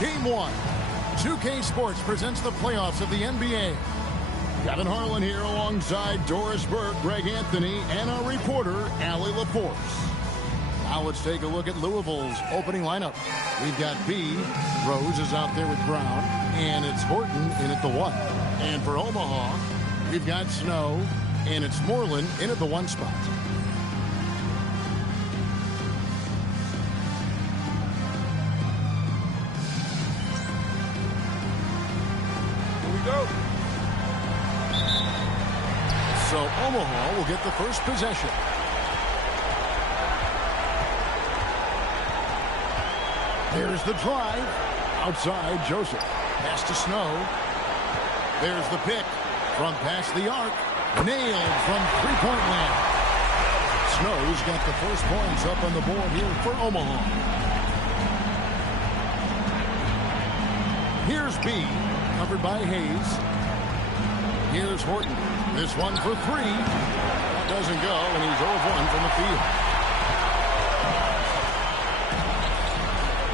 Game 1. 2K Sports presents the playoffs of the NBA. Kevin Harlan here alongside Doris Burke, Greg Anthony, and our reporter, Allie LaForce. Now let's take a look at Louisville's opening lineup. We've got B. Rose is out there with Brown, and it's Horton in at the 1. And for Omaha, we've got Snow, and it's Moreland in at the 1 spot. Go. So Omaha will get the first possession. There's the drive. Outside, Joseph. Pass to Snow. There's the pick. From past the arc. Nailed from three-point land. Snow's got the first points up on the board here for Omaha. Here's B. Covered by Hayes. Here's Horton. This one for 3. That doesn't go, and he's 0 of 1 from the field.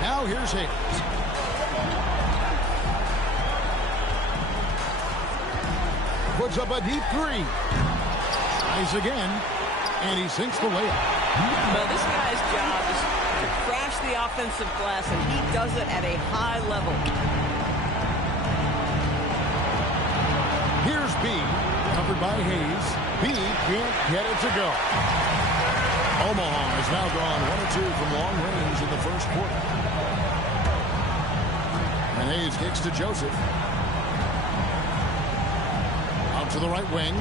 Now here's Hayes. Puts up a deep 3. Tries again, and he sinks the layup. Well, this guy's job is to crash the offensive glass, and he does it at a high level. Here's B, covered by Hayes. B can't get it to go. Omaha has now gone 1 of 2 from long range in the first quarter. And Hayes kicks to Joseph. Out to the right wing.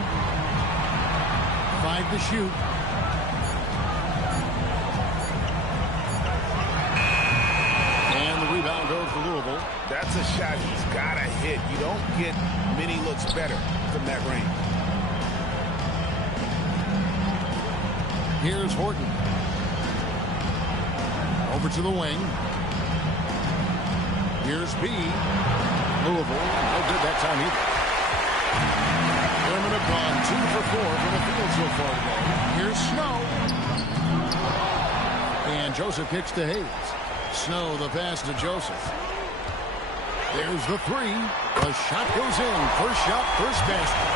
5 to shoot. And the rebound goes to Louisville. That's a shot he's got to hit. You don't get many looks better from that range. Here's Horton. Over to the wing. Here's B. Louisville. No good that time either. Airmen have gone 2 for 4 from the field so far today. Here's Snow. And Joseph kicks to Hayes. Snow the pass to Joseph. There's the 3. The shot goes in. First shot, first basket.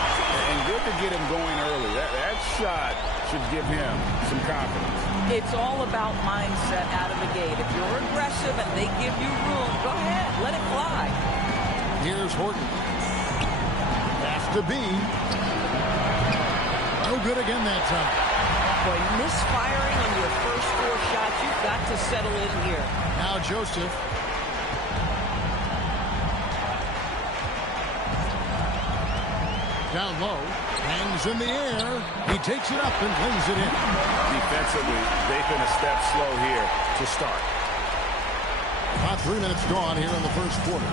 And good to get him going early. That shot should give him some confidence. It's all about mindset out of the gate. If you're aggressive and they give you room, go ahead, let it fly. Here's Horton. Pass to B. No good again that time. Boy, misfiring on your first 4 shots, you've got to settle in here. Now Joseph. Down low, hangs in the air. He takes it up and flings it in. Defensively, they've been a step slow here to start. About 3 minutes gone here in the first quarter.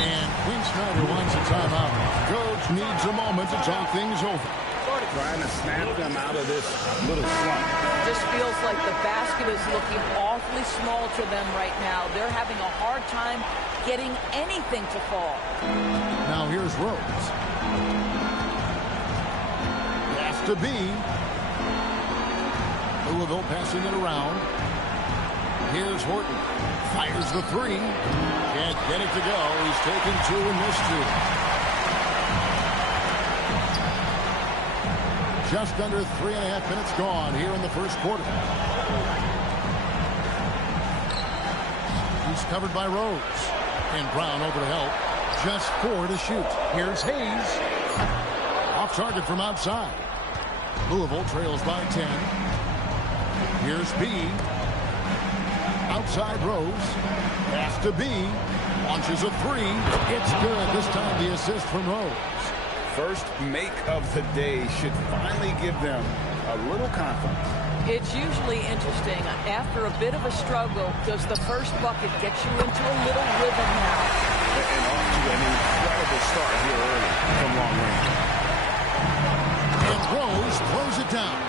And Quinn Snyder wants a timeout. Coach needs a moment to talk things over. Trying to snap them out of this little slump. Just feels like the basket is looking awfully small to them right now. They're having a hard time getting anything to fall. Now here's Rose. Pass to B. Louisville passing it around. Here's Horton. Fires the 3. Can't get it to go. He's taken 2 and missed 2. Just under 3.5 minutes gone here in the first quarter. He's covered by Rose. And Brown over to help. Just 4 to shoot. Here's Hayes. Off target from outside. Louisville trails by 10. Here's B. Outside Rose. Pass to B. Launches a 3. It's good. This time the assist from Rose. First make of the day should finally give them a little confidence. It's usually interesting. After a bit of a struggle, does the first bucket get you into a little rhythm now? And off to an incredible start here early from long range. And Rose throws it down.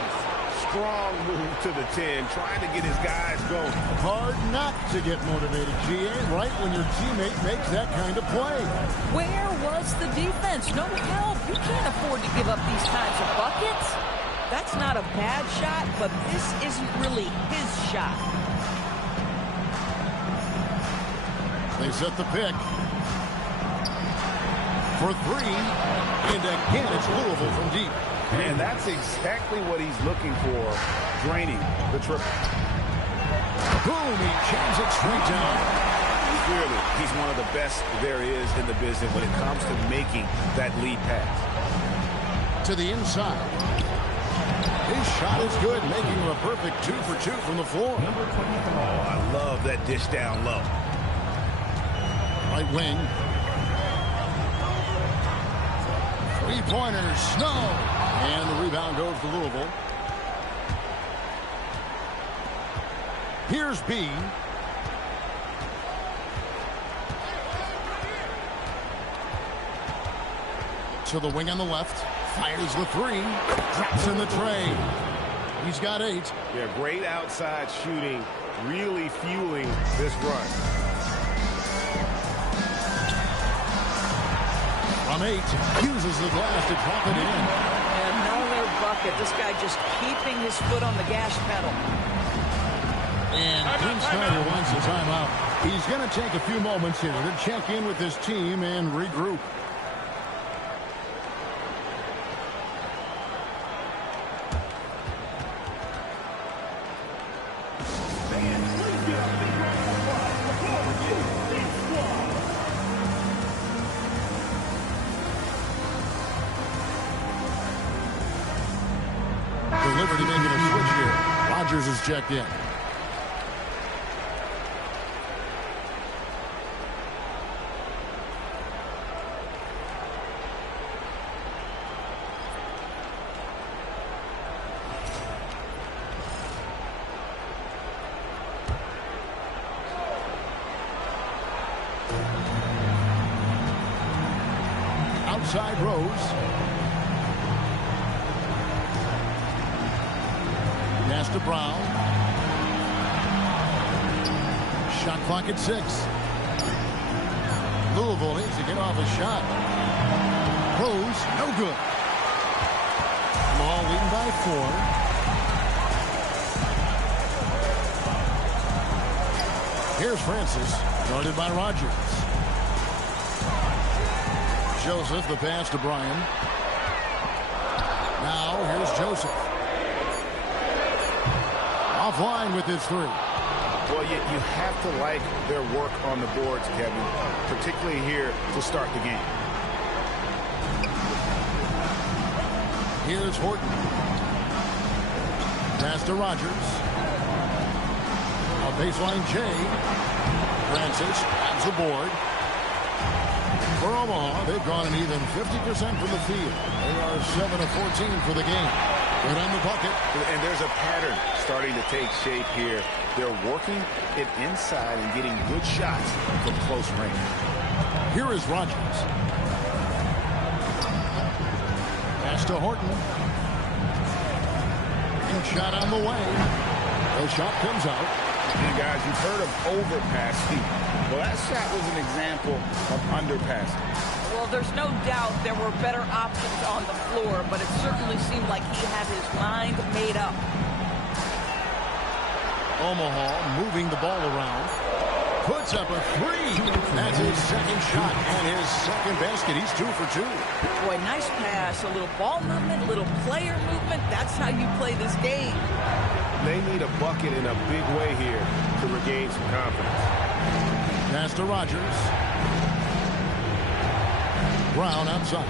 Strong move to the 10, trying to get his guys going. Hard not to get motivated, GA, right when your teammate makes that kind of play. Where was the defense? No help. You can't afford to give up these kinds of buckets. That's not a bad shot, but this isn't really his shot. They set the pick. For three. And again, it's Louisville from deep. And that's exactly what he's looking for, draining the triple. Boom, he jams it straight down. Clearly, he's one of the best there is in the business when it comes to making that lead pass. To the inside. His shot is good, making him a perfect 2 for 2 from the floor. Oh, I love that dish down low. Right wing. Three-pointers, no. And the rebound goes to Louisville. Here's B. To the wing on the left. Fires the three. Drops in the tray. He's got 8. Yeah, great outside shooting. Really fueling this run. From 8. Uses the glass to drop it in. Another bucket. This guy just keeping his foot on the gas pedal. And Tim Snyder wants the timeout. He's going to take a few moments here to check in with his team and regroup. The Liberty making a switch here. Rogers is checked in. Outside Rose. Pass to Brown. Shot clock at 6. Louisville needs to get off a shot. Rose, no good. Ball leading by 4. Here's Francis, guarded by Rogers. Joseph, the pass to Bryan. Now, here's Joseph. Offline with his 3. Well, you have to like their work on the boards, Kevin, particularly here to start the game. Here's Horton. Pass to Rogers. A baseline J. Francis grabs the board. For Omaha, they've gone an even 50% from the field. They are 7 of 14 for the game. Right on the bucket. And there's a pattern starting to take shape here. They're working it inside and getting good shots from close range. Here is Rogers. Pass to Horton. And shot on the way. The shot comes out. And guys, you've heard of overpassing. Well, that shot was an example of underpassing. Well, there's no doubt there were better options on the floor, but it certainly seemed like he had his mind made up. Omaha moving the ball around. Puts up a 3. That's his second shot and his second basket. He's 2 for 2. Boy, nice pass. A little ball movement, a little player movement. That's how you play this game. They need a bucket in a big way here to regain some confidence. Pass to Rogers. Brown outside.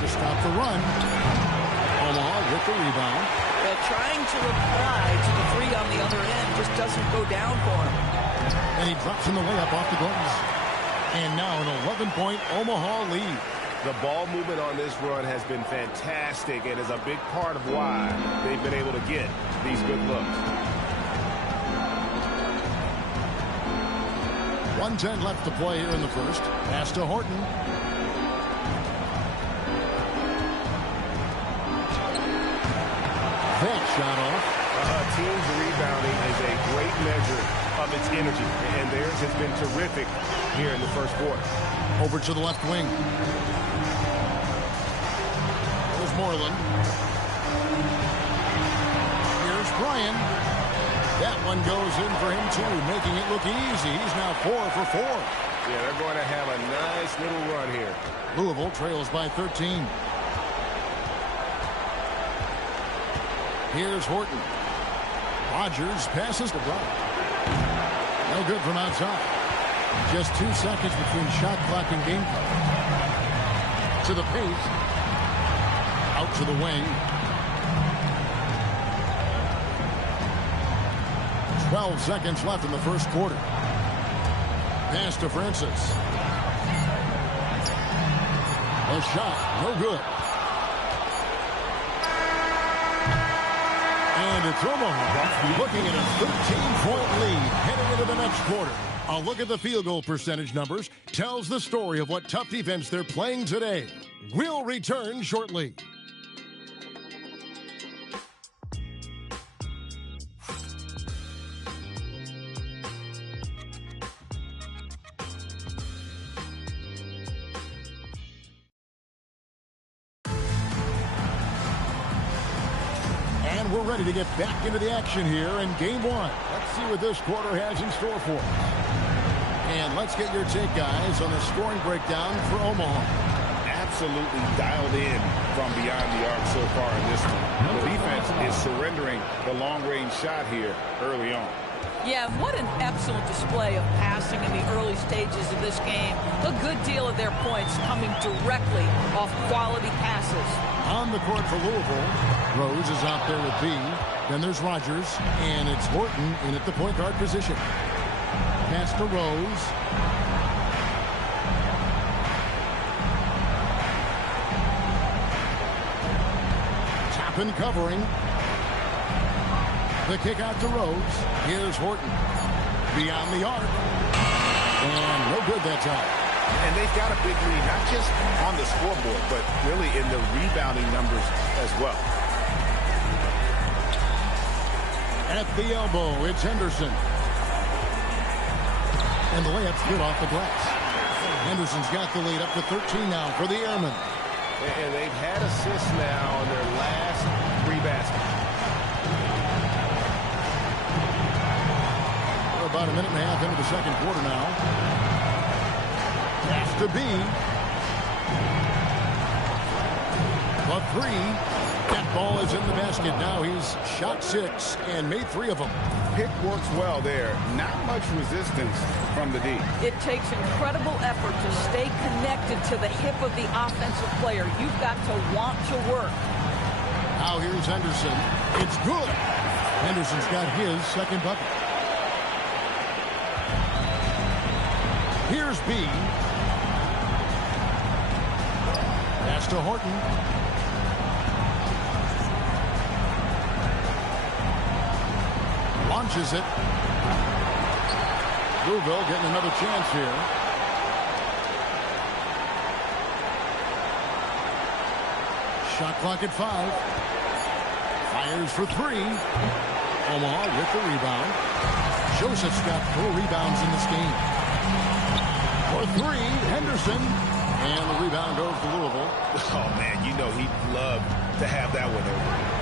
To stop the run. Omaha with the rebound. Well, trying to reply to the 3 on the other end just doesn't go down for him. And he drops in the layup off the glass. And now an 11-point Omaha lead. The ball movement on this run has been fantastic and is a big part of why they've been able to get these good looks. 1:10 left to play here in the first. Pass to Horton. Fake shot off. Team's rebounding is a great measure of its energy, and theirs has been terrific here in the first quarter. Over to the left wing. There's Moreland. Here's Bryan. That one goes in for him, too, making it look easy. He's now 4 for 4. Yeah, they're going to have a nice little run here. Louisville trails by 13. Here's Horton. Rogers passes to Brown. No good from outside. Just 2 seconds between shot clock and game clock. To the paint. Out to the wing. 12 seconds left in the first quarter. Pass to Francis. A shot, no good. And it's Omaha looking at a 13-point lead heading into the next quarter. A look at the field goal percentage numbers tells the story of what tough defense they're playing today. We'll return shortly. We're ready to get back into the action here in game one. Let's see what this quarter has in store for us. And let's get your take, guys, on the scoring breakdown for Omaha. Absolutely dialed in from beyond the arc so far in this one. The defense is surrendering the long-range shot here early on. Yeah, what an excellent display of passing in the early stages of this game. A good deal of their points coming directly off quality passes. On the court for Louisville, Rose is out there with B. Then there's Rogers, and it's Horton in at the point guard position. Pass to Rose. Toppin covering. The kick out to Rose. Here's Horton. Beyond the arc. And no good that time. And they've got a big lead, not just on the scoreboard, but really in the rebounding numbers as well. At the elbow, it's Henderson. And the layup's good off the glass. Henderson's got the lead up to 13 now for the Airmen. And they've had assists now on their last 3 baskets. We're about a minute and a half into the second quarter now. Pass to B. The 3. That ball is in the basket. Now he's shot 6 and made 3 of them. Pick works well there. Not much resistance from the D. It takes incredible effort to stay connected to the hip of the offensive player. You've got to want to work. Now here's Henderson. It's good. Henderson's got his second bucket. Here's B. Pass to Horton. Launches it. Louisville getting another chance here. Shot clock at 5. Fires for 3. Omaha with the rebound. Joseph's got 4 rebounds in this game. For 3, Henderson. And the rebound goes to Louisville. Oh, man, you know he'd love to have that one over.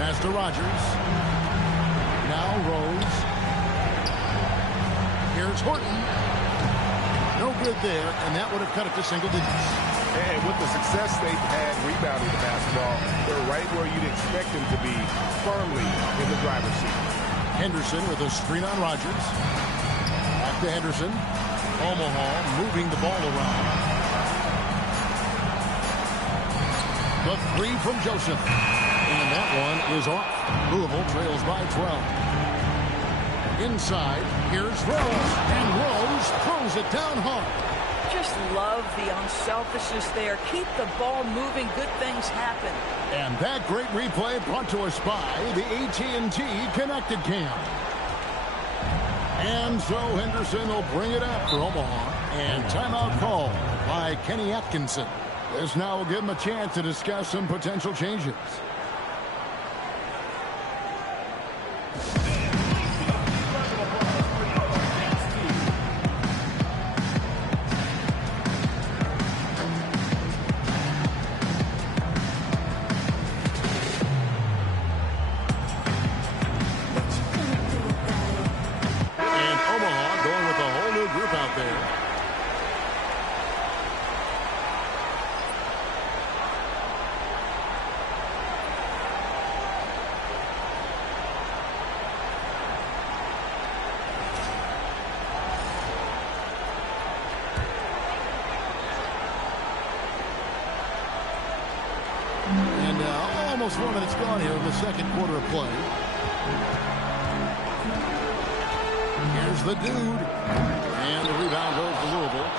Pass to Rogers. Now Rose. Here's Horton. No good there, and that would have cut it to single digits. And with the success they've had rebounding the basketball, they're right where you'd expect them to be, firmly in the driver's seat. Henderson with a screen on Rogers. Back to Henderson. Omaha moving the ball around. The 3 from Joseph. And that one is off. Louisville trails by 12. Inside, here's Rose. And Rose throws it down hard. Just love the unselfishness there. Keep the ball moving. Good things happen. And that great replay brought to us by the AT&T Connected Cam. And so Henderson will bring it up for Omaha. And timeout call by Kenny Atkinson. This now will give him a chance to discuss some potential changes. And almost 4 minutes gone here in the second quarter of play. Here's the dude. And the rebound goes to Louisville.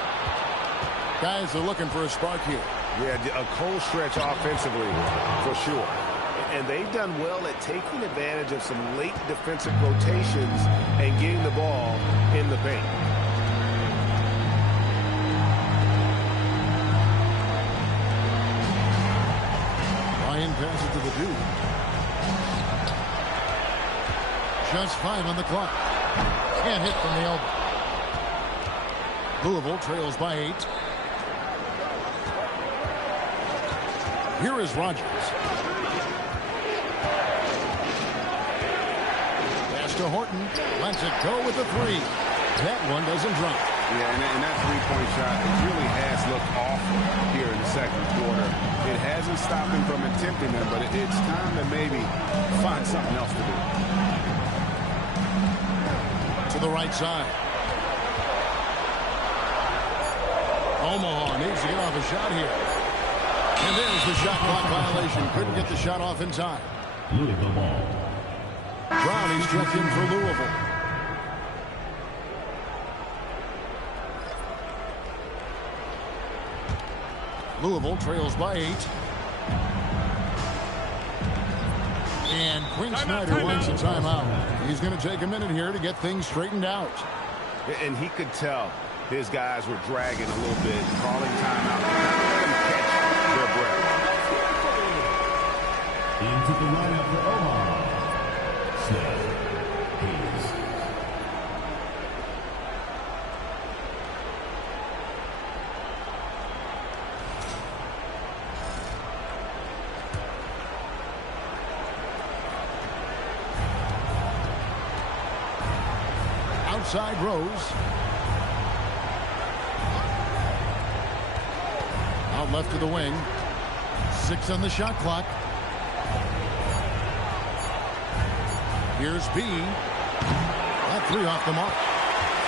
Guys are looking for a spark here. Yeah, a cold stretch offensively, for sure. And they've done well at taking advantage of some late defensive rotations and getting the ball in the paint. Ryan passes to the dude. Just 5 on the clock. Can't hit from the elbow. Louisville trails by 8. Here is Rogers. Pass to Horton. Lets it go with the 3. That one doesn't drop. Yeah, and that three-point shot, it really has looked awful here in the second quarter. It hasn't stopped him from attempting them, but it's time to maybe find something else to do. To the right side. Omaha needs to get off a shot here. And there's the shot clock violation. Couldn't get the shot off in time. Louisville ball. Brownie's checked in for Louisville. Louisville trails by 8. And Quinn Snyder wants a timeout. He's going to take a minute here to get things straightened out. And he could tell his guys were dragging a little bit, calling timeout to let them catch their breath. Into the lineup for Omaha. Smith. Hayes. Outside Rose. Out left to the wing. 6 on the shot clock. Here's B. That 3 off the mark.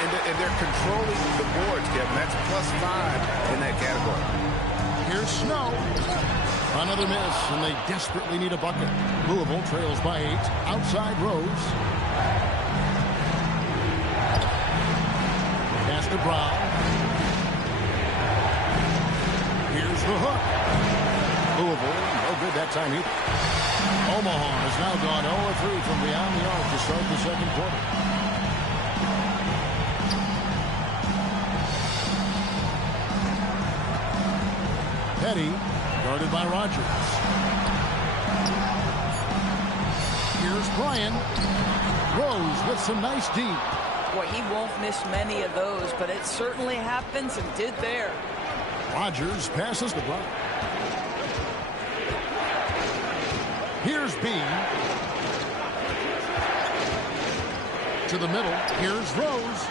And they're controlling the boards, Kevin. That's +5 in that category. Here's Snow. Another miss, and they desperately need a bucket. Louisville trails by 8. Outside Rose. Pass to Brown. Here's the hook. Louisville, no good that time either. Omaha has now gone 0-3 from beyond the arc to start the second quarter. Petty, guarded by Rogers. Here's Bryan. Rose with some nice deep. Boy, he won't miss many of those, but it certainly happens and did there. Rogers passes to Brown. Here's B. To the middle. Here's Rose.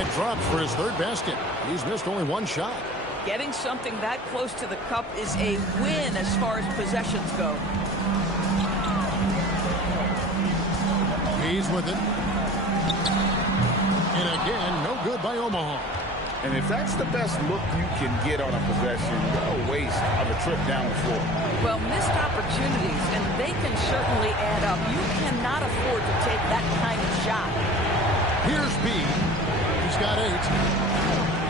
It drops for his 3rd basket. He's missed only 1 shot. Getting something that close to the cup is a win as far as possessions go. He's with it. And again, no good by Omaha. And if that's the best look you can get on a possession, what a waste of a trip down the floor. Well, missed opportunities, and they can certainly add up. You cannot afford to take that kind of shot. Here's B. He's got 8.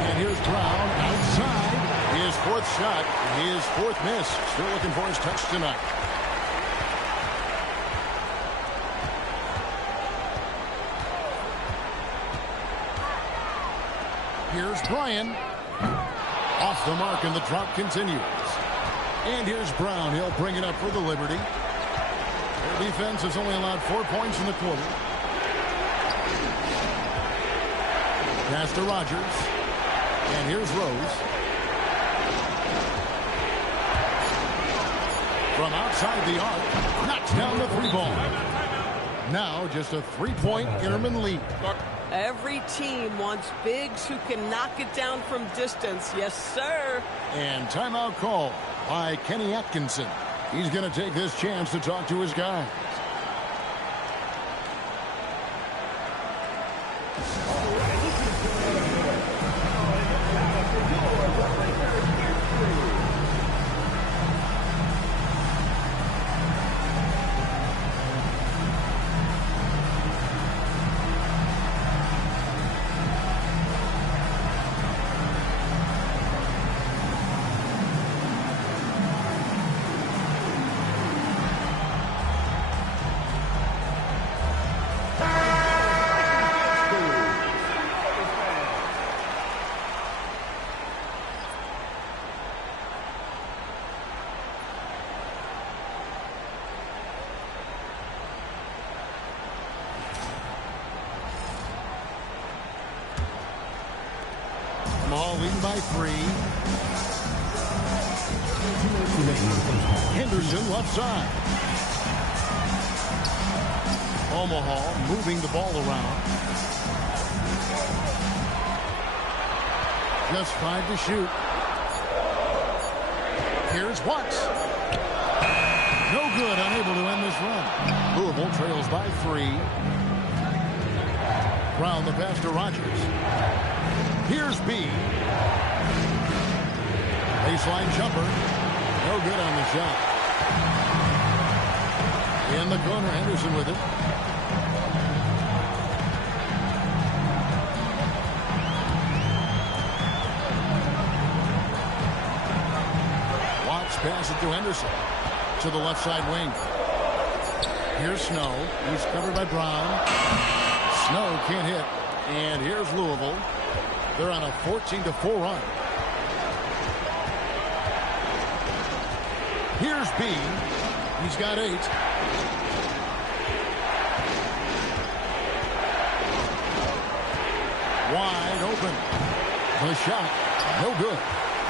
And here's Brown outside. His 4th shot, his 4th miss. Still looking for his touch tonight. Here's Bryan. Off the mark, and the drop continues. And here's Brown. He'll bring it up for the Liberty. Their defense has only allowed 4 points in the quarter. Pass to Rogers. And here's Rose. From outside the arc, knocks down the 3 ball. Now just a 3-point Airmen lead. Every team wants bigs who can knock it down from distance. Yes, sir. And timeout call by Kenny Atkinson. He's going to take this chance to talk to his guys. Omaha leading by 3. Henderson left side. Omaha moving the ball around. Just 5 to shoot. Here's Watts. No good, unable to end this run. Louisville trails by 3. Brown the pass to Rogers. Here's B. Baseline jumper. No good on the shot. In the corner, Henderson with it. Watts pass it to Henderson. To the left side wing. Here's Snow. He's covered by Brown. Snow can't hit. And here's Louisville. They're on a 14-4 run. Here's B. He's got 8. Wide open. The shot. No good.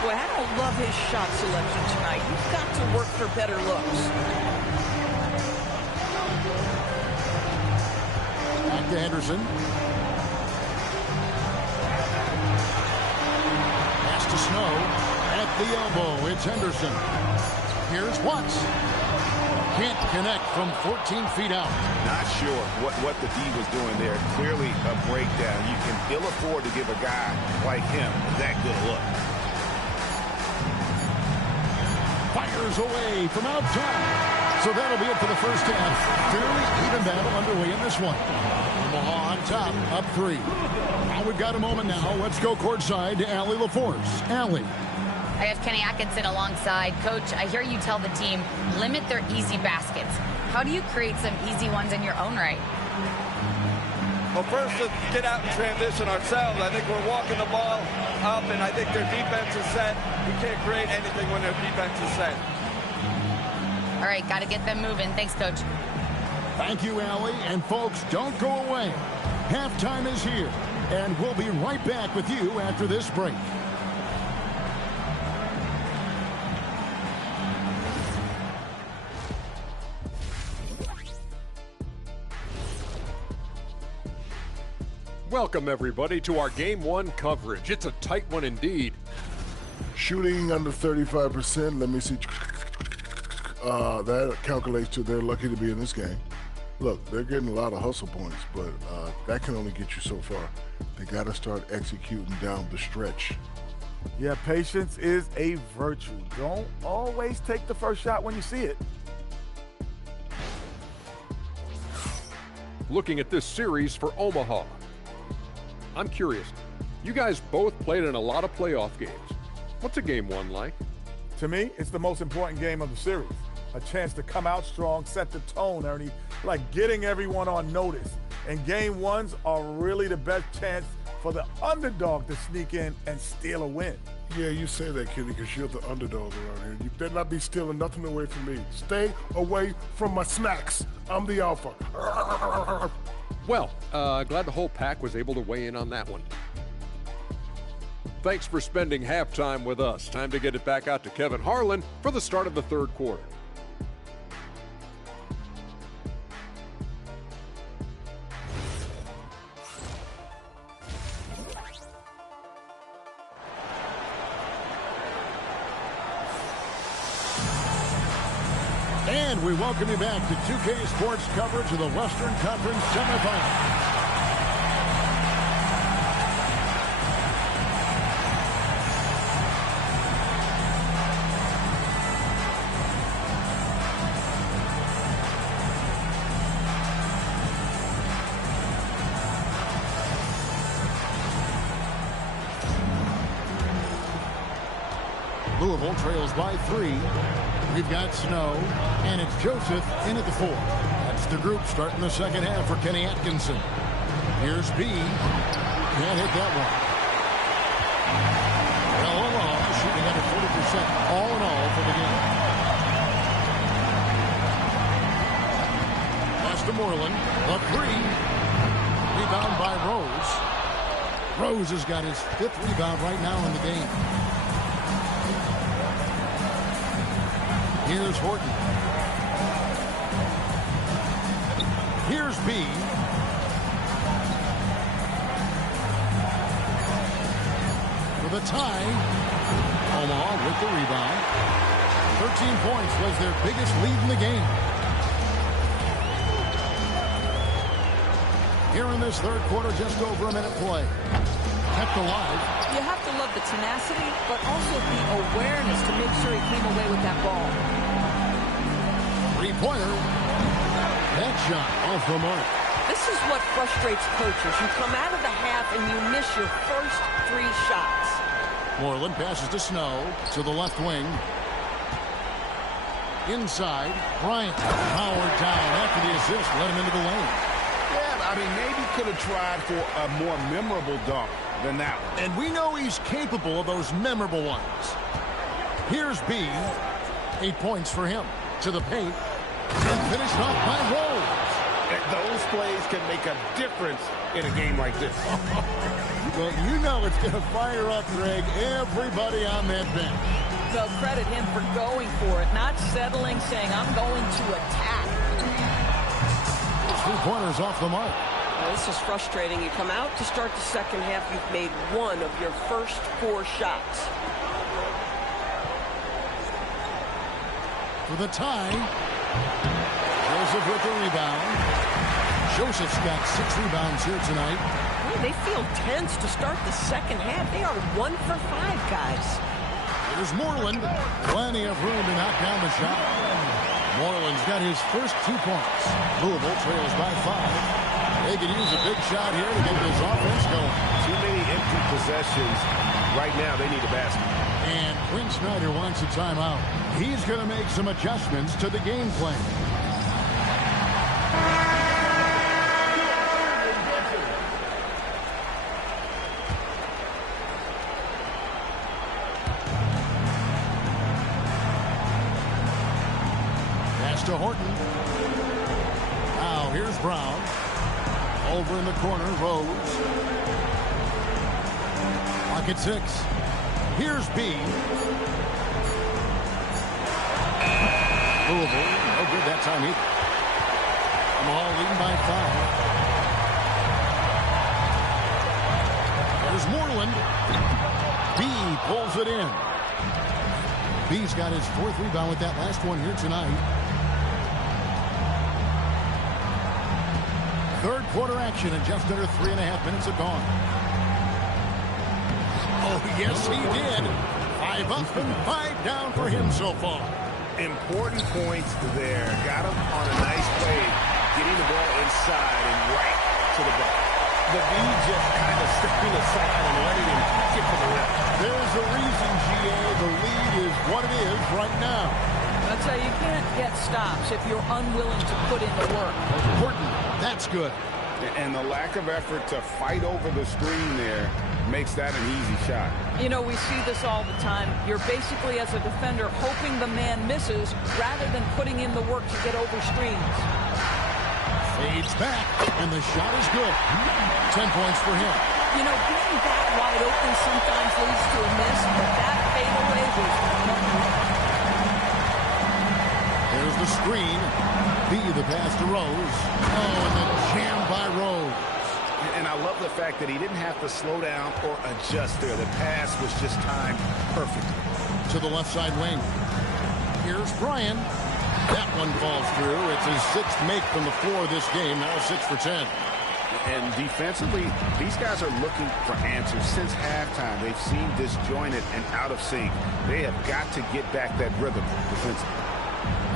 Boy, I don't love his shot selection tonight. He's got to work for better looks. Back to Henderson. Pass to Snow. At the elbow, it's Henderson. Here's Watts. Can't connect from 14 feet out. Not sure what the D was doing there. Clearly a breakdown. You can ill afford to give a guy like him that good a look. Fires away from out top. So that'll be it for the first half. Fairly even battle underway in this one. Omaha on top, up 3. Now we've got a moment now. Let's go courtside to Allie LaForce. Allie. I have Kenny Atkinson alongside. Coach, I hear you tell the team, limit their easy baskets. How do you create some easy ones in your own right? Well, first, let's get out and transition ourselves. I think we're walking the ball up, and I think their defense is set. We can't create anything when their defense is set. All right, got to get them moving. Thanks, Coach. Thank you, Allie. And folks, don't go away. Halftime is here, and we'll be right back with you after this break. Welcome, everybody, to our Game 1 coverage. It's a tight one indeed. Shooting under 35%. Let me see. That calculates to they're lucky to be in this game. Look, they're getting a lot of hustle points, but that can only get you so far. They got to start executing down the stretch. Yeah, patience is a virtue. Don't always take the first shot when you see it. Looking at this series for Omaha. I'm curious, you guys both played in a lot of playoff games. What's a Game 1 like? To me, it's the most important game of the series. A chance to come out strong, set the tone, Ernie, like getting everyone on notice. And Game 1s are really the best chance for the underdog to sneak in and steal a win. Yeah, you say that, Kenny, because you're the underdog around here. You better not be stealing nothing away from me. Stay away from my snacks. I'm the alpha. Well, glad the whole pack was able to weigh in on that one. Thanks for spending halftime with us. Time to get it back out to Kevin Harlan for the start of the third quarter. And we welcome you back to 2K Sports coverage of the Western Conference semifinals. Louisville trails by 3. We've got Snow, and it's Joseph in at the 4. That's the group starting the second half for Kenny Atkinson. Here's B. Can't hit that one. Well, Omaha shooting under 40% all in all for the game. Pass to Moreland. The 3. Rebound by Rose. Rose has got his 5th rebound right now in the game. Here's Horton. Here's B. For the tie. Omaha with the rebound. 13 points was their biggest lead in the game. Here in this third quarter, just over a minute play. Kept alive. You have to love the tenacity, but also the awareness to make sure he came away with that ball. Three-pointer. That shot off the mark. This is what frustrates coaches. You come out of the half and you miss your first 3 shots. Moreland passes to Snow to the left wing. Inside, Bryant powered down after the assist, let him into the lane. Yeah, I mean, maybe could have tried for a more memorable dunk than that one. And we know he's capable of those memorable ones. Here's B. 8 points for him. To the paint. And finished off by Rose. Those plays can make a difference in a game like this. Well, you know it's going to fire up, Greg, everybody on that bench. They'll credit him for going for it, not settling, saying, I'm going to attack. 3-pointers off the mark. Well, this is frustrating. You come out to start the second half, you've made 1 of your first 4 shots. For the tie. Joseph with the rebound. Joseph's got 6 rebounds here tonight. Well, they feel tense to start the second half. They are 1 for 5, guys. Here's Moreland. Plenty of room to knock down the shot. Moreland's got his first 2 points. Louisville trails by 5. They could use a big shot here to get this offense going. Too many empty possessions. Right now, they need a basket. And Quinn Snyder wants a timeout. He's going to make some adjustments to the game plan. To Horton. Now here's Brown. Over in the corner, Rose. Pocket 6. Here's B. Louisville, no good that time either. Omaha leading by 5. There's Moreland. B pulls it in. B's got his 4th rebound with that last one here tonight. Third quarter action and just under 3.5 minutes have gone. Oh, yes, he did. 5 up and 5 down for him so far. Important points there. Got him on a nice play, getting the ball inside and right to the bucket. The D just kind of stepping aside and letting him get to the rim. There's a reason, GA. The lead is what it is right now. I'd say you can't get stops if you're unwilling to put in the work. Horton, that's good. And the lack of effort to fight over the screen there makes that an easy shot. You know, we see this all the time. You're basically, as a defender, hoping the man misses rather than putting in the work to get over screens. Fades back, and the shot is good. 10 points for him. You know, being that wide open sometimes leads to a miss, but that fadeaway was nothing. There's the screen. B, the pass to Rose. Oh, and then jammed by Rose. And I love the fact that he didn't have to slow down or adjust there. The pass was just timed perfectly. To the left side wing. Here's Bryan. That one falls through. It's his 6th make from the floor this game. Now 6 for 10. And defensively, these guys are looking for answers. Since halftime, they've seen disjointed and out of sync. They have got to get back that rhythm defensively.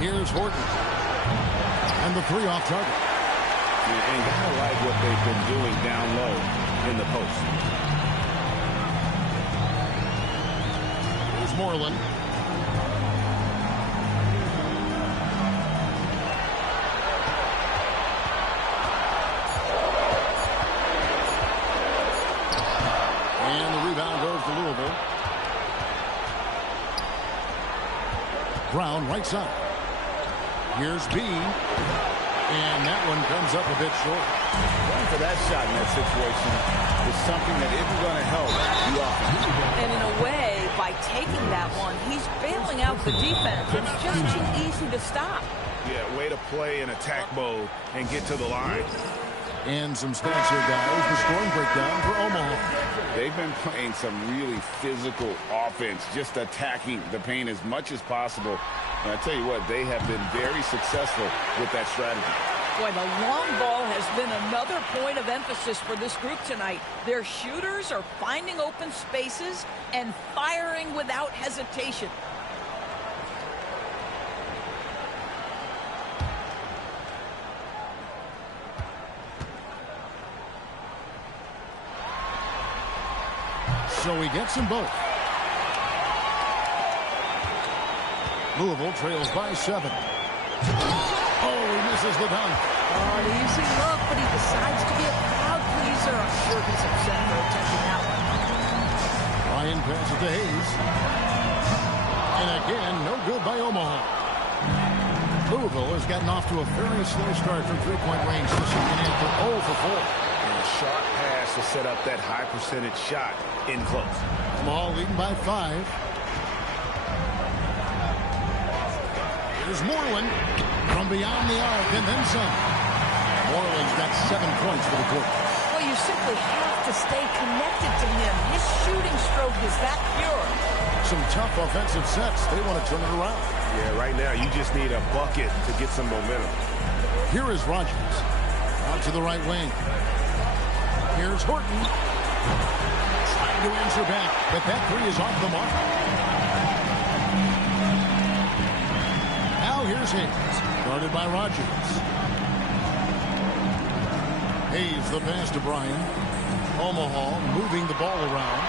Here's Horton. And the 3 off target. And kind of like what they've been doing down low in the post. Here's Moreland. And the rebound goes to Louisville. Brown right side. Here's B. And that one comes up a bit short. Going for that shot in that situation is something that isn't going to help the offense. And in a way, by taking that one, he's bailing out the defense. It's just too easy to stop. Yeah, way to play in attack mode and get to the line. And some stats here, guys. The scoring breakdown for Omaha. They've been playing some really physical offense, just attacking the paint as much as possible. And I tell you what, they have been very successful with that strategy. Boy, the long ball has been another point of emphasis for this group tonight. Their shooters are finding open spaces and firing without hesitation. So he gets them both. Louisville trails by 7. Oh, he misses the dunk. An easy look, but he decides to be a crowd pleaser. I'm sure he's upset for attempting that one. Ryan passes to Hayes. And again, no good by Omaha. Louisville has gotten off to a very slow start from three-point range this evening after 0 for 4. And a sharp pass to set up that high percentage shot in close. Omaha leading by 5. Here's Moreland from beyond the arc and then some. Moreland's got 7 points for the quarter. Well, you simply have to stay connected to him. His shooting stroke is that pure. Some tough offensive sets. They want to turn it around. Yeah, right now you just need a bucket to get some momentum. Here is Rogers. Out to the right wing. Here's Horton. Trying to answer back, but that three is off the mark. Now here's Hayes. Guarded by Rogers. Hayes the pass to Bryan. Omaha moving the ball around.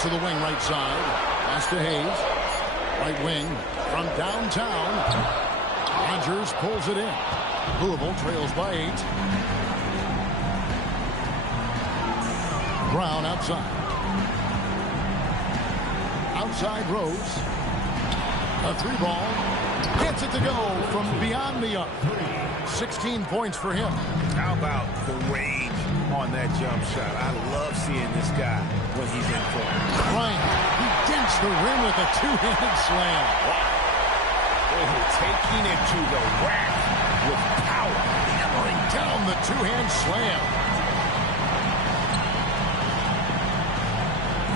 To the wing right side. Pass to Hayes. Right wing from downtown. Rogers pulls it in. Louisville trails by 8. Brown outside. Outside Rose. A 3-ball. Gets it to go from beyond the arc. 16 points for him. How about the range on that jump shot? I love seeing this guy when he's in form. Bryant, he dents the rim with a two-handed slam. Oh, taking it to the rack with power. Hammering down the two-hand slam.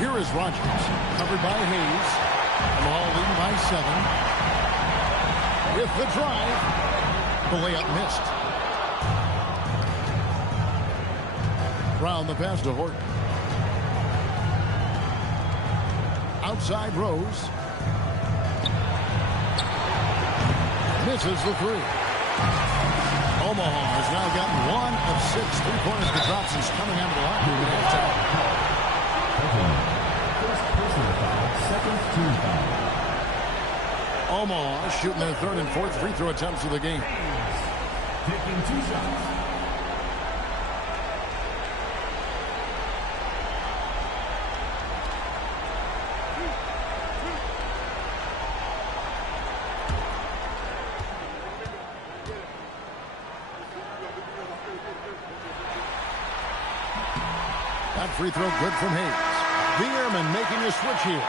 Here is Rogers, covered by Hayes. Omaha leading by 7. With the drive, the layup missed. Brown the pass to Horton. Outside Rose. Misses the 3. Omaha has now gotten 1 of 6 3-pointers to drop since coming out of the locker room at halftime. First personal foul, second team foul. Omaha shooting their 3rd and 4th free throw attempts of the game. Taking 2 shots. That free throw good from Hayes. The Airmen making a switch here.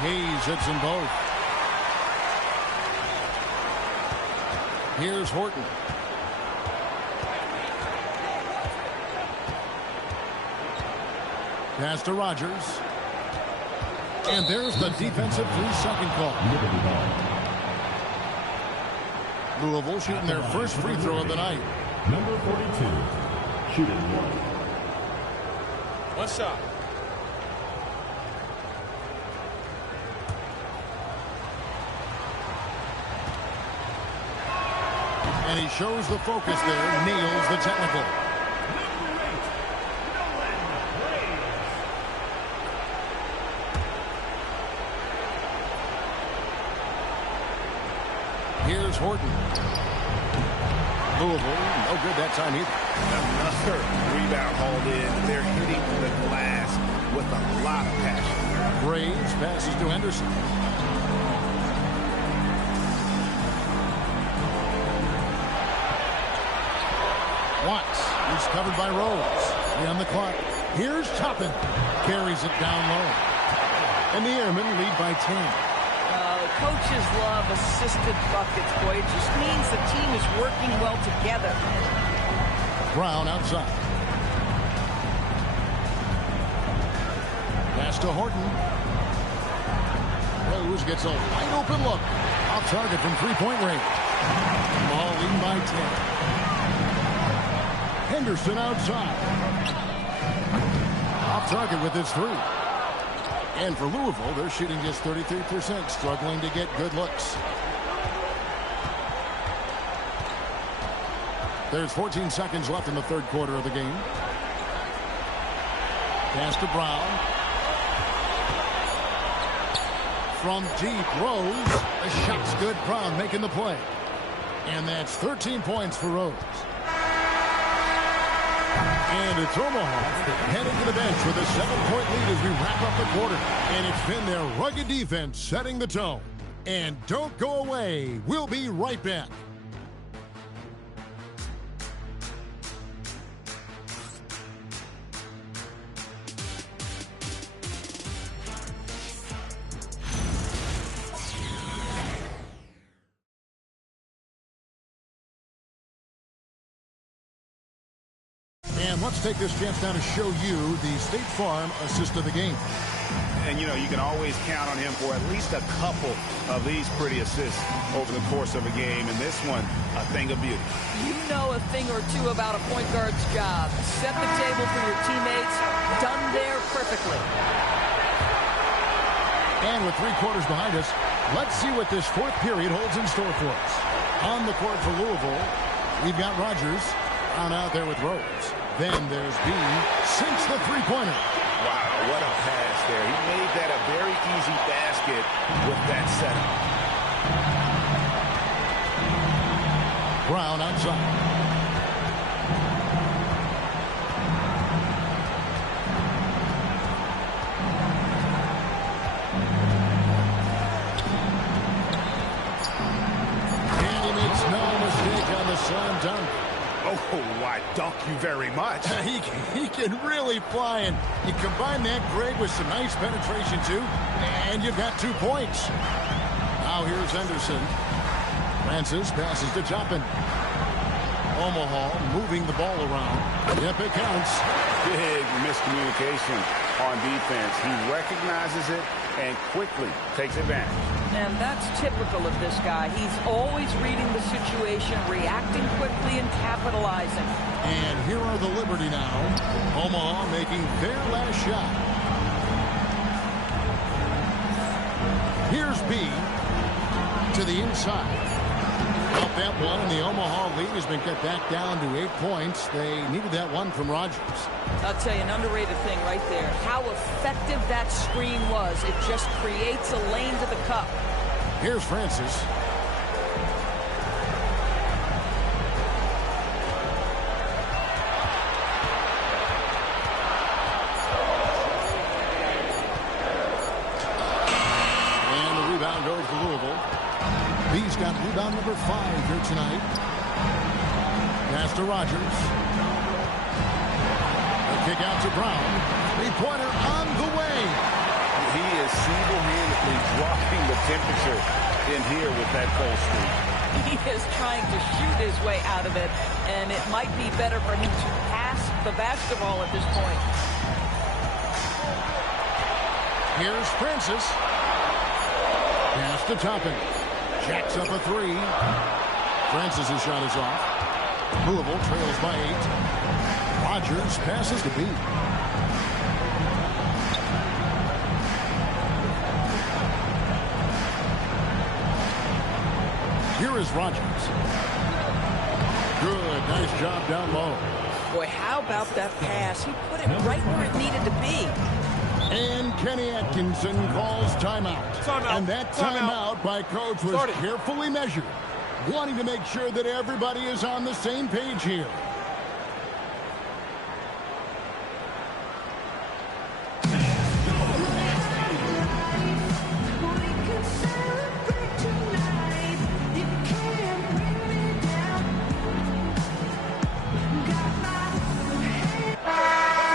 Hayes hits them both. Here's Horton. Pass to Rogers. And there's the defensive 3-second call. Louisville shooting their first free throw of the night. Number 42, shooting 1. One shot. And he shows the focus there, nails the technical. Here's Horton. Louisville, no good that time either. Another rebound hauled in. They're hitting the glass with a lot of passion. Graves passes to Henderson. Watts is covered by Rose. 3 on the clock. Here's Toppin. Carries it down low. And the Airmen lead by 10. Coaches love assisted buckets, boy. It just means the team is working well together. Brown outside. Pass to Horton. Rose gets a wide open look. Off target from three-point range. Ball leading by 10. Henderson outside. Off target with his 3. And for Louisville, they're shooting just 33%, struggling to get good looks. There's 14 seconds left in the third quarter of the game. Pass to Brown. From deep, Rose. The shot's good. Brown making the play. And that's 13 points for Rose. And it's Omaha heading to the bench with a 7-point lead as we wrap up the quarter. And it's been their rugged defense setting the tone. And don't go away. We'll be right back. And let's take this chance now to show you the State Farm assist of the game. And, you know, you can always count on him for at least a couple of these pretty assists over the course of a game. And this one, a thing of beauty. You know a thing or two about a point guard's job. Set the table for your teammates. Done there perfectly. And with 3 quarters behind us, let's see what this fourth period holds in store for us. On the court for Louisville, we've got Rogers on out there with Rose. Then there's B, sinks the three-pointer. Wow, what a pass there. He made that a very easy basket with that setup. Brown outside. And he makes no mistake on the slam dunk. Oh, I dunk you very much. He can really fly, and you combine that, Greg, with some nice penetration, too, and you've got 2 points. Now here's Henderson. Francis passes to Toppin. Omaha moving the ball around. Yep, it counts. Big miscommunication on defense. He recognizes it and quickly takes advantage. And that's typical of this guy. He's always reading the situation, reacting quickly, and capitalizing. And here are the Liberty now. Omaha making their last shot. Here's B to the inside. Up that one, and the Omaha lead has been cut back down to 8 points. They needed that one from Rogers. I'll tell you, an underrated thing right there. How effective that screen was. It just creates a lane to the cup. Here's Francis. And the rebound goes to Louisville. B's got rebound number 5 here tonight. Pass to Rogers. A kick out to Brown. 3-pointer on the way. He is single-handedly dropping the temperature in here with that cold streak. He is trying to shoot his way out of it, and it might be better for him to pass the basketball at this point. Here's Francis. Pass to Toppin. Jacks up a 3. Francis' shot is off. Louisville trails by 8. Rogers passes to B. Here is Rogers. Good, nice job down low. Boy, how about that pass? He put it right where it needed to be. And Kenny Atkinson calls timeout. And that timeout by Coach was carefully measured. wanting to make sure that everybody is on the same page here.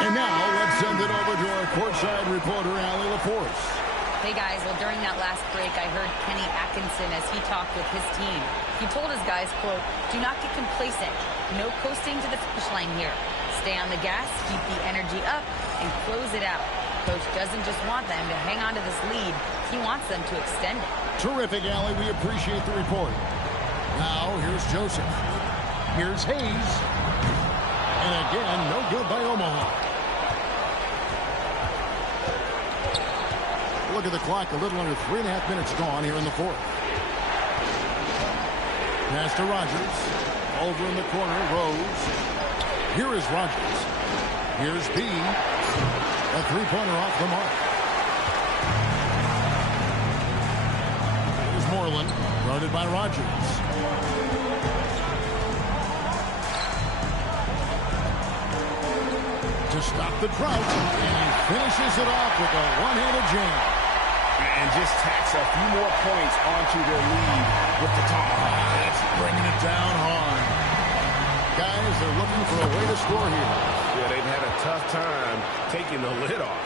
And now let's send it over to our courtside reporter, Allie LaForce. Hey guys, well during that last break I heard Kenny Atkinson as he talked with his team. He told his guys, quote, "Do not get complacent. No coasting to the finish line here. Stay on the gas, keep the energy up, and close it out." Coach doesn't just want them to hang on to this lead. He wants them to extend it. Terrific, Allie. We appreciate the report. Now, here's Joseph. Here's Hayes. And again, no good by Omaha. Look at the clock. A little under 3.5 minutes gone here in the fourth. Pass to Rogers. Over in the corner, Rose. Here is Rogers. Here's B. A three-pointer off the mark. Here's Moreland. Guarded by Rogers. To stop the drought. And he finishes it off with a one-handed jam. And just tacks a few more points onto their lead with the tomahawk. That's bringing it down hard. Guys, they're looking for a way to score here. Yeah, they've had a tough time taking the lid off.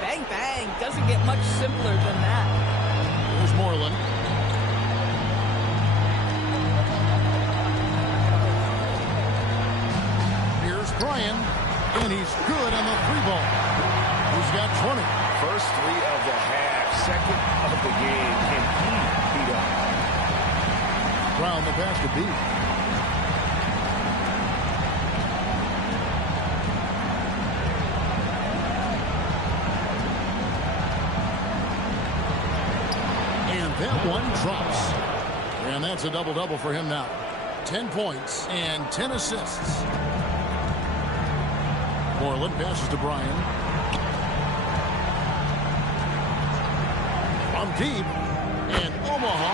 Bang, bang. Doesn't get much simpler than that. Here's Moreland. Here's Bryan. And he's good on the three ball. He's got 20. First three of the half, second of the game, and he beat up. Brown the pass to B. And that one drops. And that's a double-double for him now. 10 points and 10 assists. Moreland passes to Bryan. From deep. And Omaha,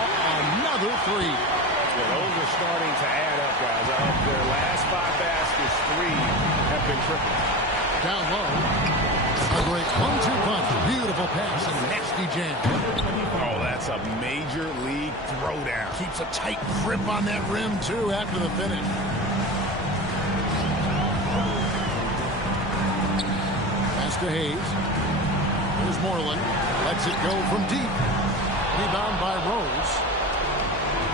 another three. Well, those are starting to add up, guys. Of their last 5 baskets, 3 have been triple. Down low. A great 1-2 punch. Beautiful pass and nasty jam. Oh, that's a major league throwdown. Keeps a tight grip on that rim, too, after the finish. Pass to Hayes. Here's Moreland. Lets it go from deep. Rebound by Rose.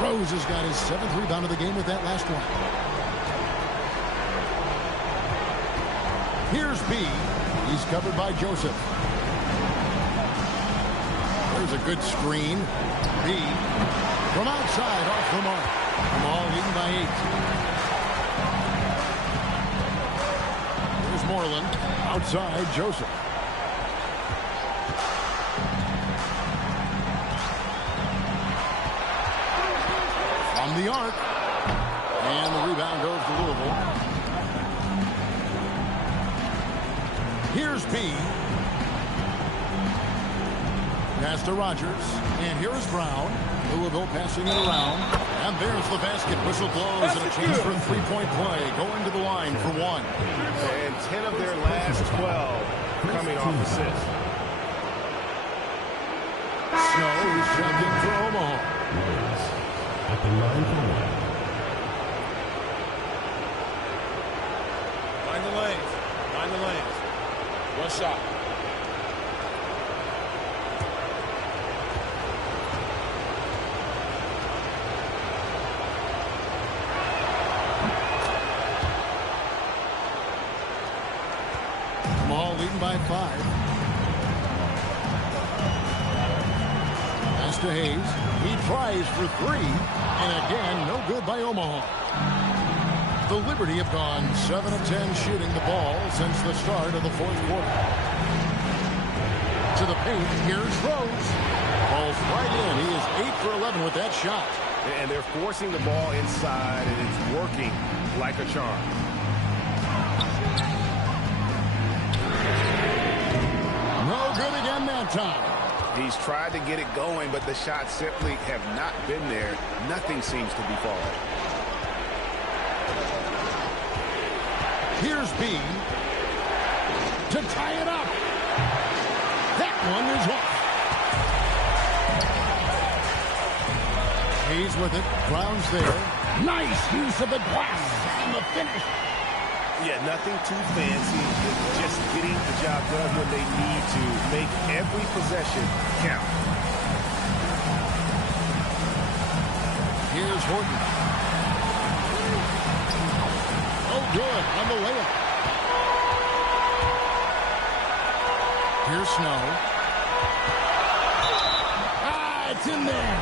Rose has got his 7th rebound of the game with that last one. Here's B. He's covered by Joseph. There's a good screen. B. From outside, off the mark. Ball leading by 8. Here's Moreland. Outside, Joseph. On the arc. And the rebound goes to Louisville. Here's B. Pass to Rogers. And here is Brown. Louisville passing it around. And there's the basket. Whistle blows and a chance for a three-point play. Going to the line for 1. And 10 of their last 12 coming off assists. Snow is checked in for Omaha. At the line for 1. Find the lanes. Find the lanes. One shot. Ball leading by 5. Pass to Hayes. He tries for 3. And again, no good by Omaha. The Liberty have gone 7 of 10 shooting the ball since the start of the fourth quarter. To the paint, here's Rose. Falls right in. He is 8 for 11 with that shot. And they're forcing the ball inside, and it's working like a charm. No good again that time. He's tried to get it going, but the shots simply have not been there. Nothing seems to be falling. Here's B to tie it up. That one is off. He's with it. Brown's there. Nice use of the glass and the finish. Yeah, nothing too fancy. Just getting the job done when they need to. Make every possession count. Here's Horton. Oh, good on the layup. Here's Snow. Ah, it's in there.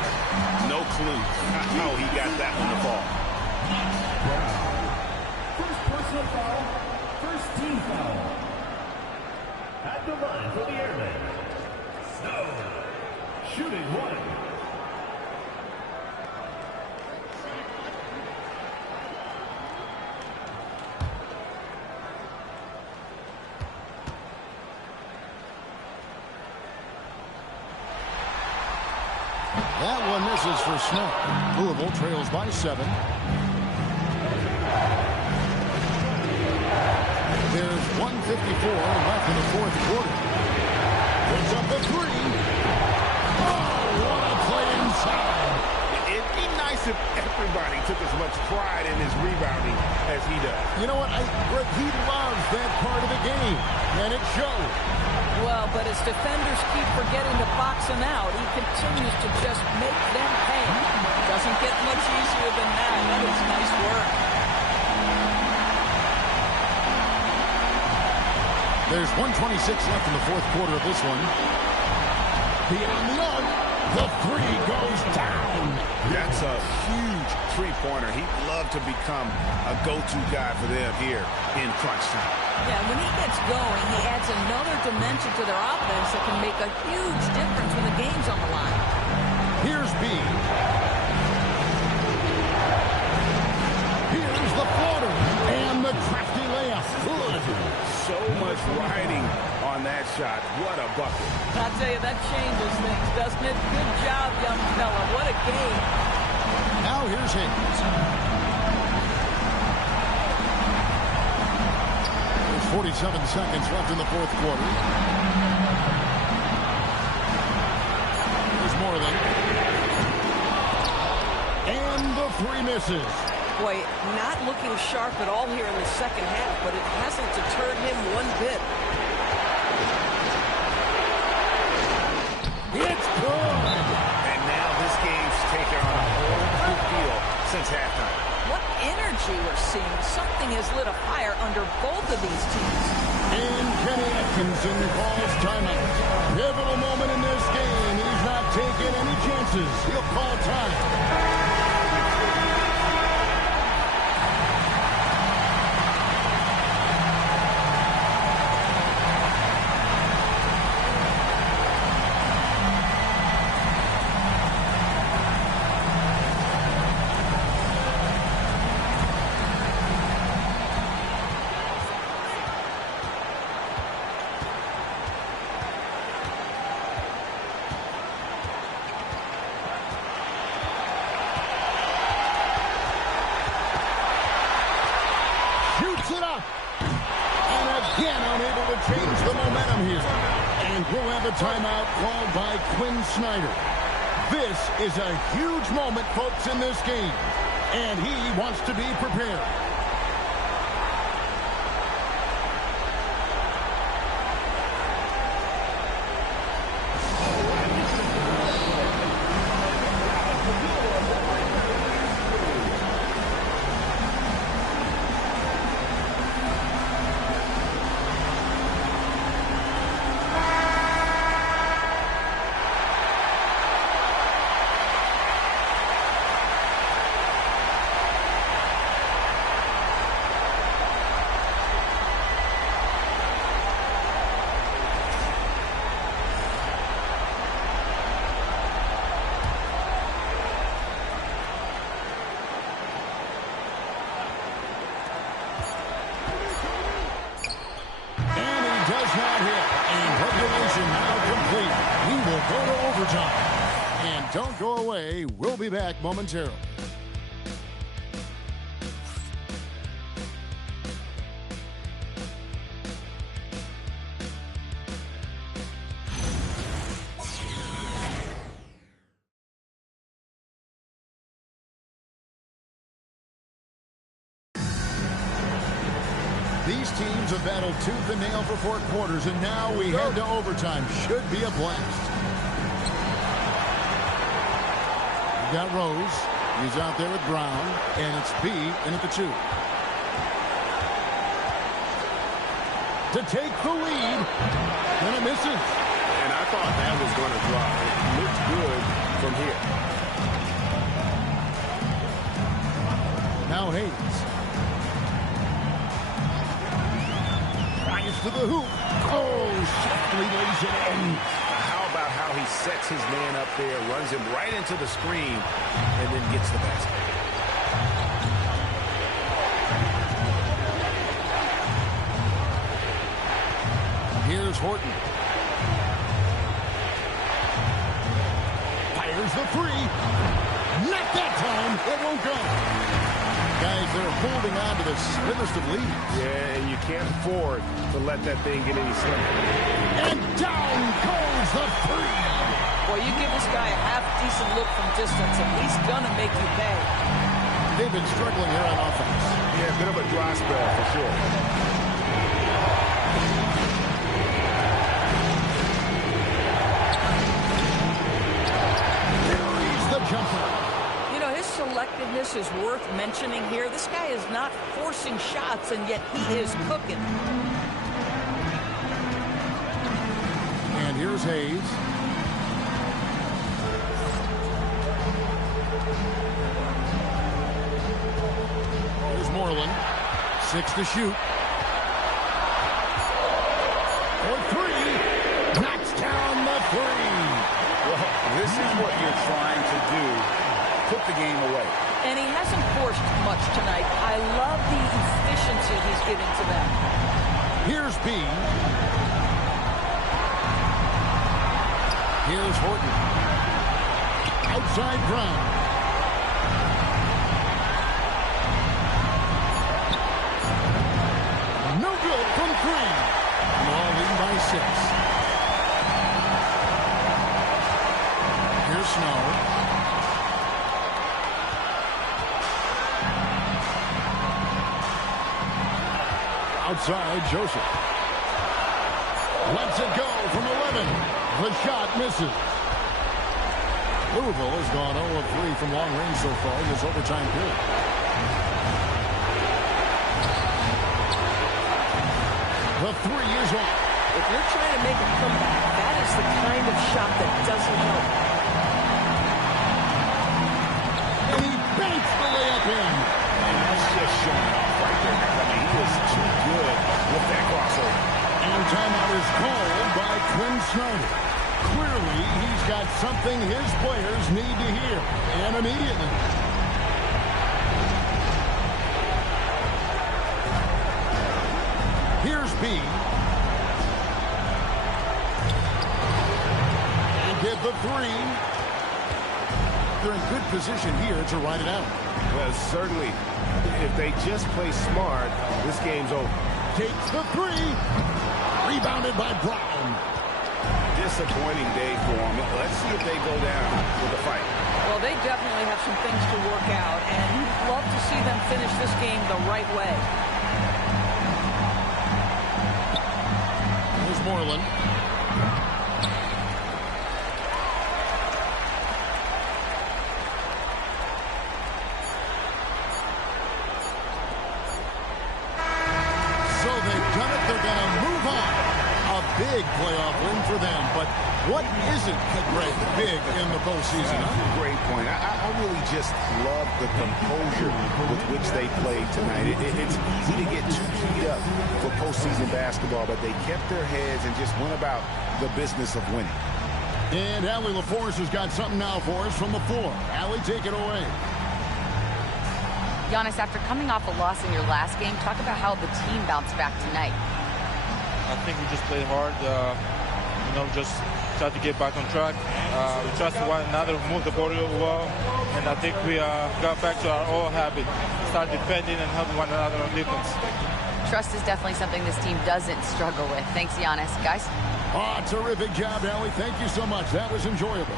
No clue how he got that one to fall. First personal foul, first team foul. At the line for the Airmen, Snow, shooting one. That one misses for Snow. Louisville trails by 7. There's 1:54 left in the fourth quarter. Puts up the 3. Oh, what a play inside. It'd be nice if everybody took as much pride in his rebounding as he does. You know what? Greg, he loves that part of the game, and it shows. Well, but as defenders keep forgetting to box him out, he continues to just make them pay. Doesn't get much easier than that. That is nice work. There's 1:26 left in the fourth quarter of this one. Beyond the arc, the 3 goes down. That's a huge three-pointer. He'd love to become a go-to guy for them here in crunch time. Yeah, when he gets going, he adds another dimension to their offense that can make a huge difference when the game's on the line. Here's B. Here's the floater. And the crafty layup. Good. So much riding on that shot. What a bucket. I'll tell you, that changes things, doesn't it? Good job, young fella. What a game. Now here's Higgins. There's 47 seconds left in the fourth quarter. There's Moreland. And the 3 misses. Boy, not looking sharp at all here in the second half, but it hasn't deterred him one bit. It's good. And now this game's taken on a whole new feel since halftime. What energy we're seeing. Something has lit a fire under both of these teams. And Kenny Atkinson calls timeout. Pivotal moment in this game. He's not taking any chances. He'll call time. Change the momentum here. And we'll have a timeout called by Quinn Snyder. This is a huge moment, folks, in this game. And he wants to be prepared. Don't go away. We'll be back momentarily. These teams have battled tooth and nail for 4 quarters, and now we head to overtime. Should be a blast. We've got Rose. He's out there with Brown, and it's B in at the 2. To take the lead, and it misses. And I thought that was going to drop. It looked good from here. Now Hayes. Fires to the hoop. Oh, softly lays it in. How about how he sets his man up there, runs him right into the screen, and then gets the basket. Here's Horton. Fires the 3. Not that time. It won't go. Guys, they're holding on to the slimmest of leads. Yeah, and you can't afford to let that thing get any slimmer. And down goes the 3. Well, you give this guy a half-decent look from distance, and he's going to make you pay. They've been struggling here on offense. Yeah, a bit of a dry spell for sure. Selectiveness is worth mentioning here. This guy is not forcing shots, and yet he is cooking. And here's Hayes. Here's Moreland. 6 to shoot. For 3. Knocks down the 3. Well, this is what you're trying to do. Put the game away. And he hasn't forced much tonight. I love the efficiency he's giving to them. Here's B. Here's Horton. Outside Brown. No good from 3. All leading by 6. Here's Snow. Outside, Joseph. Lets it go from 11. The shot misses. Louisville has gone 0 of 3 from long range so far in this overtime period. The 3 is off. If you're trying to make a comeback, that is the kind of shot that doesn't help. And he banks the layup in. And that's just showing off right there. I mean, he is too good with that crossover. And timeout is called by Quinn Snyder. Clearly, he's got something his players need to hear, and immediately. Here's B. And get the 3. They're in good position here to ride it out. Well, certainly, if they just play smart, this game's over. Takes the 3. Rebounded by Brown. Disappointing day for them. Let's see if they go down with a fight. Well, they definitely have some things to work out, and you'd love to see them finish this game the right way. Here's Moreland. So they've done it. They're going to move on. A big playoff win for them. But what isn't, Greg, big in the postseason? Huh? Great point. I really just love the composure with which they played tonight. It's easy to get too keyed up for postseason basketball, but they kept their heads and just went about the business of winning. And Allie LaForce has got something now for us from the floor. Allie, take it away. Giannis, after coming off a loss in your last game, talk about how the team bounced back tonight. I think we just played hard, just try to get back on track. We trusted one another, moved the ball well, and I think we got back to our old habit, start defending and helping one another on defense. Trust is definitely something this team doesn't struggle with. Thanks, Giannis. Guys? Terrific job, Allie. Thank you so much. That was enjoyable.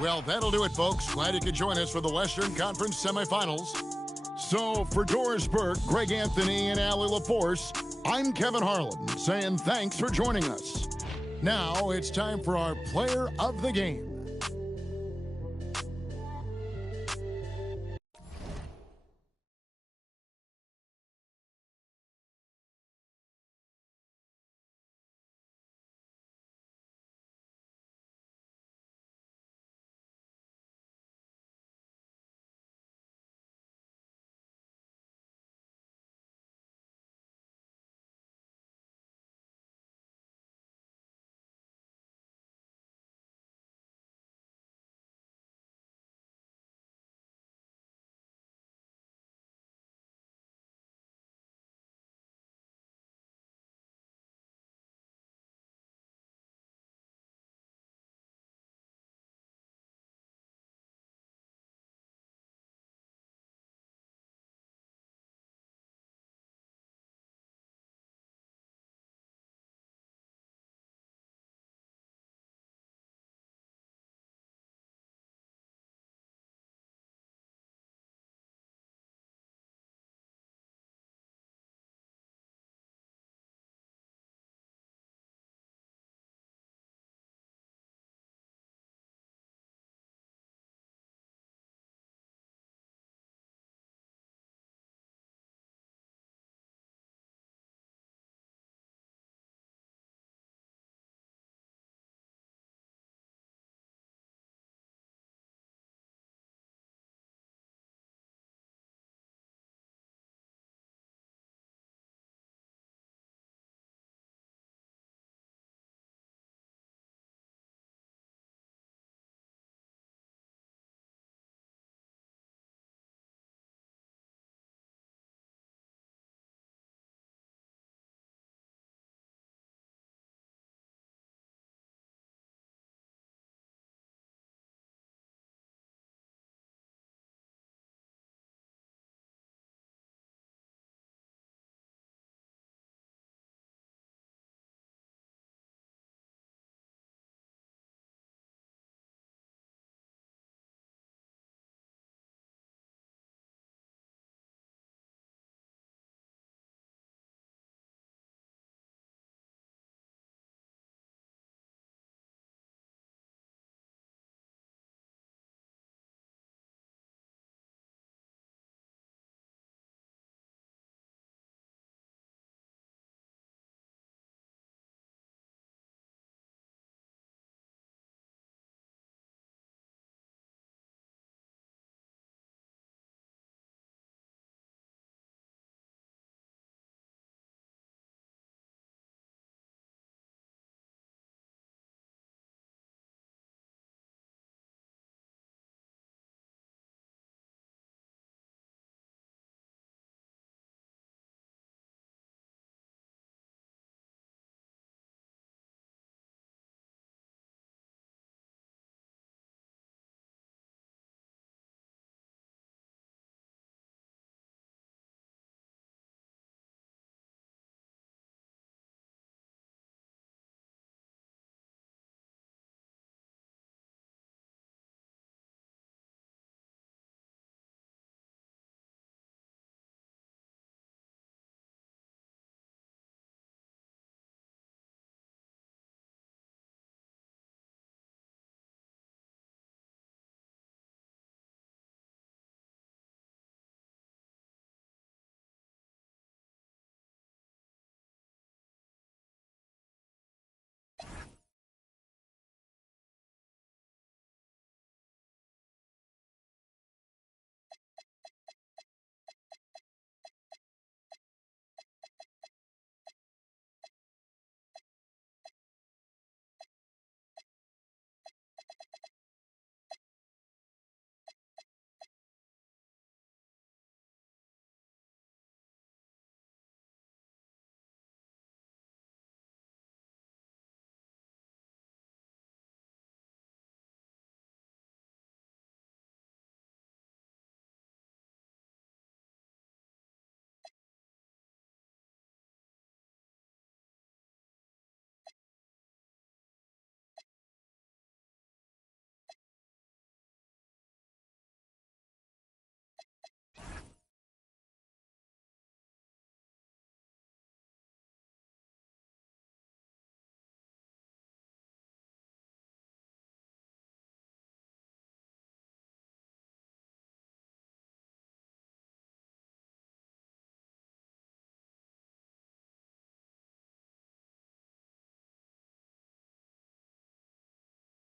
Well, that'll do it, folks. Glad you could join us for the Western Conference semifinals. So, for Doris Burke, Greg Anthony, and Allie LaForce, I'm Kevin Harlan saying thanks for joining us. Now it's time for our player of the game.